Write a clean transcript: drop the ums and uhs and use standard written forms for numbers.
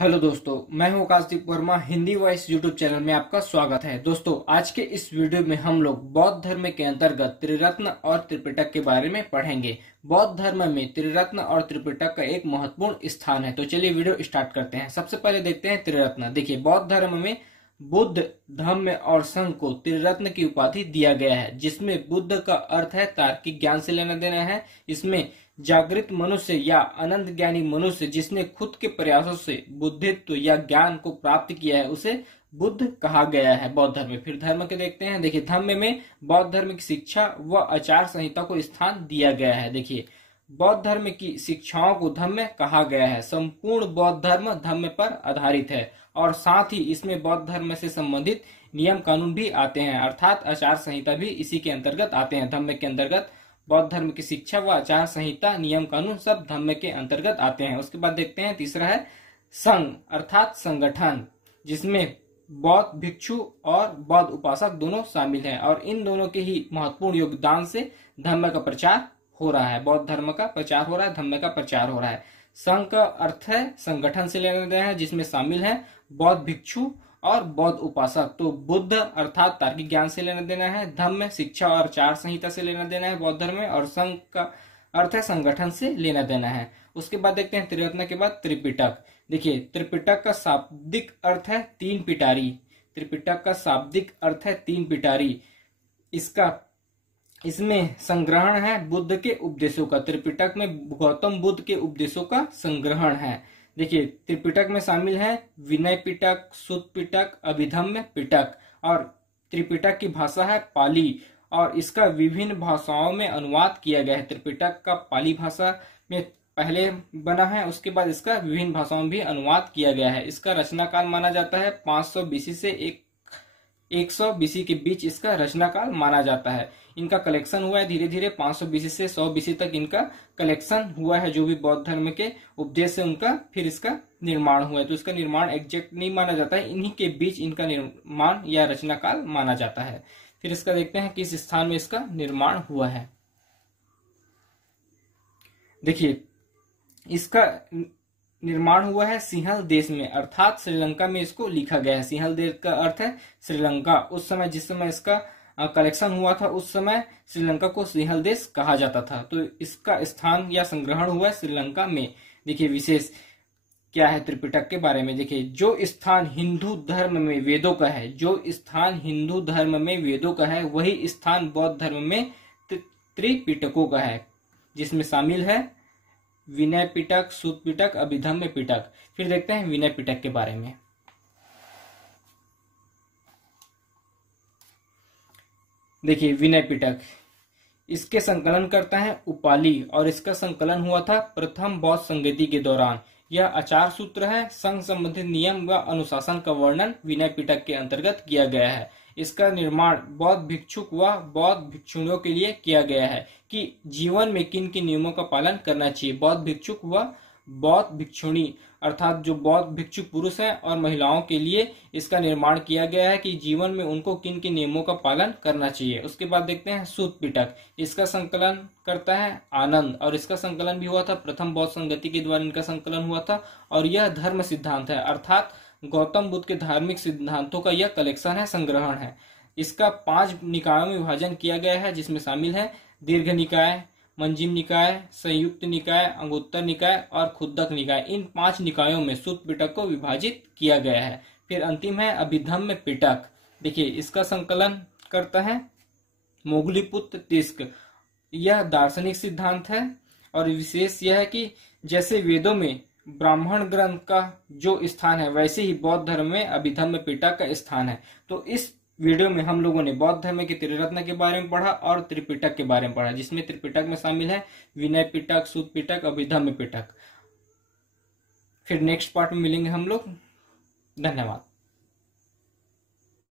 Hello दोस्तों, मैं हूं Akashdeep Verma. Hindi voice YouTube channel में आपका स्वागत है। दोस्तों, आज के इस वीडियो में हम लोग बौद्ध धर्म के अंतर्गत त्रिरत्न और त्रिपिटक के बारे में पढ़ेंगे। बौद्ध धर्म में त्रिरत्न और त्रिपिटक का एक महत्वपूर्ण स्थान है। तो चलिए वीडियो स्टार्ट करते हैं। सबसे पहले देखते हैं त्रिरत्न। देखिए, बौद्ध धर्म में बुद्ध, धम्म और संघ को त्रिरत्न की उपाधि दिया गया है, जिसमें बुद्ध का अर्थ है तार्किक ज्ञान से लेना देना है। इसमें जागृत मनुष्य या अनंत ज्ञानी मनुष्य जिसने खुद के प्रयासों से बुद्धित्व या ज्ञान को प्राप्त किया है, उसे बुद्ध कहा गया है बौद्ध धर्म में। फिर धर्म के देखते हैं। देखिए, धम्म में बौद्ध धर्म की शिक्षा व आचार संहिता को स्थान दिया गया है। देखिए, बौद्ध धर्म की शिक्षाओं को धम्म कहा गया है। संपूर्ण बौद्ध धर्म धम्म पर आधारित है और साथ ही इसमें बौद्ध धर्म से संबंधित नियम कानून भी आते हैं, अर्थात आचार संहिता भी इसी के अंतर्गत आते हैं। धम्म के अंतर्गत बौद्ध धर्म की शिक्षा व आचार संहिता, नियम कानून सब धम्म के अंतर्गत आते हैं। उसके बाद देखते हैं, तीसरा है संघ अर्थात संगठन, जिसमें बौद्ध भिक्षु और बौद्ध उपासक दोनों शामिल हैं और इन दोनों के ही महत्वपूर्ण योगदान से धम्म का प्रचार हो रहा है। बौद्ध धर्म का प्रचार हो रहा है, धम्म का प्रचार हो रहा है। संघ का अर्थ है संगठन से लेना देना है, जिसमें शामिल है बौद्ध भिक्षु और बौद्ध उपासक। तो बुद्ध अर्थात तार्किक ज्ञान से लेना देना है, धम्म शिक्षा और आचार संहिता से लेना देना है बौद्ध धर्म में, और संघ का अर्थ है संगठन से लेना देना है। उसके बाद देखते हैं त्रिरत्न के बाद त्रिपिटक। देखिए, त्रिपिटक का शाब्दिक अर्थ है तीन पिटारी। त्रिपिटक का शाब्दिक अर्थ है तीन पिटारी। इसमें संग्रहण है बुद्ध के उपदेशों का। त्रिपिटक में गौतम बुद्ध के उपदेशों का संग्रहण है। देखिए, त्रिपिटक में शामिल है विनय पिटक, सुत्त पिटक, अभिधम्म पिटक, और त्रिपिटक की भाषा है पाली और इसका विभिन्न भाषाओं में अनुवाद किया गया है। त्रिपिटक का पाली भाषा में पहले बना है, उसके बाद इसका विभिन्न भाषाओं में भी अनुवाद किया गया है। इसका रचना काल माना जाता है 500 बीसी से 100 बीसी के बीच इसका रचना काल माना जाता है। इनका कलेक्शन हुआ है धीरे धीरे 500 बीसी से 100 बीसी तक इनका कलेक्शन हुआ है, जो भी बौद्ध धर्म के उपदेश है उनका। फिर इसका निर्माण हुआ है, तो इसका निर्माण एग्जैक्ट नहीं माना जाता है, इन्हीं के बीच इनका निर्माण या रचना काल माना जाता है। फिर इसका देखते हैं किस स्थान में इसका निर्माण हुआ है। देखिए, इसका निर्माण हुआ है सिंहल देश में, अर्थात श्रीलंका में इसको लिखा गया है। सिंहल देश का अर्थ है श्रीलंका। उस समय जिस समय इसका कलेक्शन हुआ था, उस समय श्रीलंका को सिंहल देश कहा जाता था। तो इसका स्थान या संग्रहण हुआ है श्रीलंका में। देखिए, विशेष क्या है त्रिपिटक के बारे में। देखिए, जो स्थान हिंदू धर्म में वेदों का है, जो स्थान हिंदू धर्म में वेदों का है, वही स्थान बौद्ध धर्म में त्रिपिटकों का है, जिसमें शामिल है विनय पिटक, सुत्त पिटक, अभिधम्म पिटक। फिर देखते हैं विनय पिटक के बारे में। देखिए, विनय पिटक, इसके संकलन करता है उपाली और इसका संकलन हुआ था प्रथम बौद्ध संगति के दौरान। यह आचार सूत्र है। संघ संबंधित नियम व अनुशासन का वर्णन विनय पिटक के अंतर्गत किया गया है। इसका निर्माण बौद्ध भिक्षुक व बौद्ध भिक्षुणियों के लिए किया गया है कि जीवन में किन किन नियमों का पालन करना चाहिए। बौद्ध भिक्षुक व बौद्ध भिक्षुणी अर्थात जो बौद्ध भिक्षुक पुरुष हैं और महिलाओं के लिए इसका निर्माण किया गया है कि जीवन में उनको किन किन नियमों का पालन करना चाहिए। उसके बाद देखते हैं सुत्त पिटक। इसका संकलन करता है आनंद और इसका संकलन भी हुआ था प्रथम बौद्ध संगति के द्वारा इनका संकलन हुआ था, और यह धर्म सिद्धांत है, अर्थात गौतम बुद्ध के धार्मिक सिद्धांतों का यह कलेक्शन है, संग्रहण है। इसका 5 निकायों में विभाजन किया गया है, जिसमें शामिल है दीर्घ निकाय, मंजिम निकाय, संयुक्त निकाय, अंगुत्तर निकाय और खुद्दक निकाय। इन 5 निकायों में सुत्त पिटक को विभाजित किया गया है। फिर अंतिम है अभिधम्म पिटक। देखिए, इसका संकलन करता है मोगलीपुत्र तिस्क। यह दार्शनिक सिद्धांत है और विशेष यह है कि जैसे वेदों में ब्राह्मण ग्रंथ का जो स्थान है, वैसे ही बौद्ध धर्म में अभिधम्म पिटक का स्थान है। तो इस वीडियो में हम लोगों ने बौद्ध धर्म के त्रिरत्न के बारे में पढ़ा और त्रिपिटक के बारे में पढ़ा, जिसमें त्रिपिटक में शामिल है विनय पिटक, सुत्त पिटक, अभिधम्म पिटक। फिर नेक्स्ट पार्ट में मिलेंगे हम लोग। धन्यवाद।